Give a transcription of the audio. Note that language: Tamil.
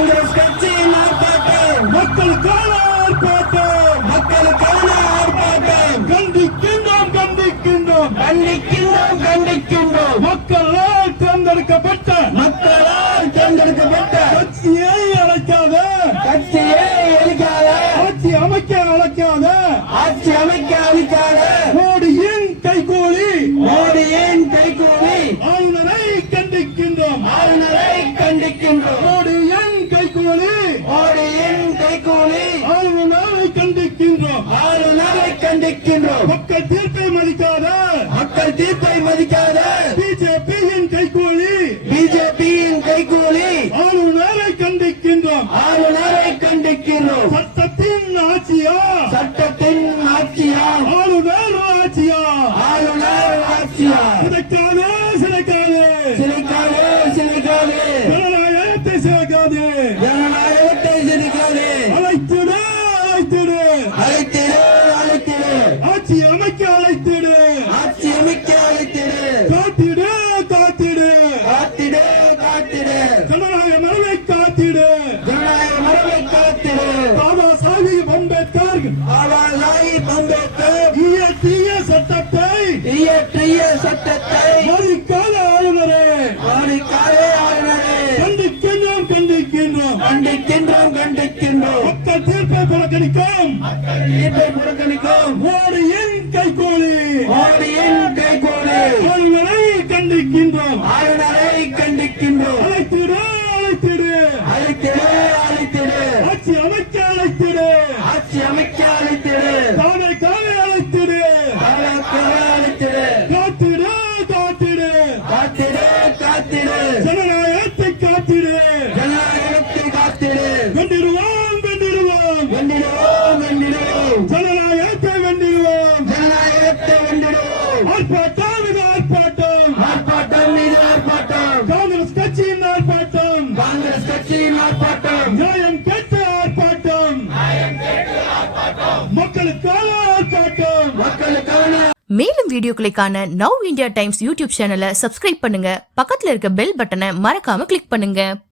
காங்கிரஸ் கட்சியின் ஆர்ப்பாட்டம் மக்களுக்கான ஆர்ப்பாட்டம் மக்களுக்கான ஆர்ப்பாட்டம் கண்டிக்கின்றோம் கண்டிக்கின்றோம் கண்டிக்கின்றோம் கண்டிக்கின்றோம் மக்களால் தேர்ந்தெடுக்கப்பட்ட கட்சியை அழைக்காத கட்சியை அழைக்காத ஆட்சி அமைக்க அழைக்காத ஆட்சி அமைக்க அழைக்காத மோடியின் கைகூலி ஆளுநரை கண்டிக்கின்றோம் மோடியின் கைகூலி ஆளுநரை கண்டிக்கின்றோம் மக்கள் தீர்ப்பை மதிக்காத பிஜேபியின் கைகூலி ஆளுநரை கண்டிக்கின்றோம் சட்டத்தின் ஆட்சியா ஆளுநர் ஆட்சியா சிதைக்காதே ஜனநாயகத்தை சிதைக்காதே அழைத்திடு ஆட்சி அமைக்க அழைத்திடு காத்திடு ஜனநாயக மரபை காத்திடு பாபா சாஹிப் அம்பேத்கர் இயற்றிய சட்டத்தை மதிக்காத ஆளுநரே கண்டிக்கின்றோம் மக்கள் தீர்ப்பை புறக்கணிக்கும் மோடியின் கைகூலி ஆளுநரை கண்டிக்கின்றோம் அழைத்திடு ஆட்சி அமைக்க அழைத்திடு தானே அழைத்திடு காத்திடு ஜனநாயகத்தை காத்திடு வென்றிடுவோம் ஜனநாயகத்தை வென்றிடுவோம் ஆர்ப்பாட்டம் காங்கிரஸ் கட்சியின் ஆர்ப்பாட்டம் நியாயம் கேட்டு ஆர்ப்பாட்டம் மக்களுக்கான ஆர்ப்பாட்டம் மேலும் வீடியோக்களை காண நவ் இந்தியா டைம்ஸ் யூடியூப் சேனலை சப்ஸ்கிரைப் பண்ணுங்க. பக்கத்துல இருக்க பெல் பட்டனை மறக்காம கிளிக் பண்ணுங்க.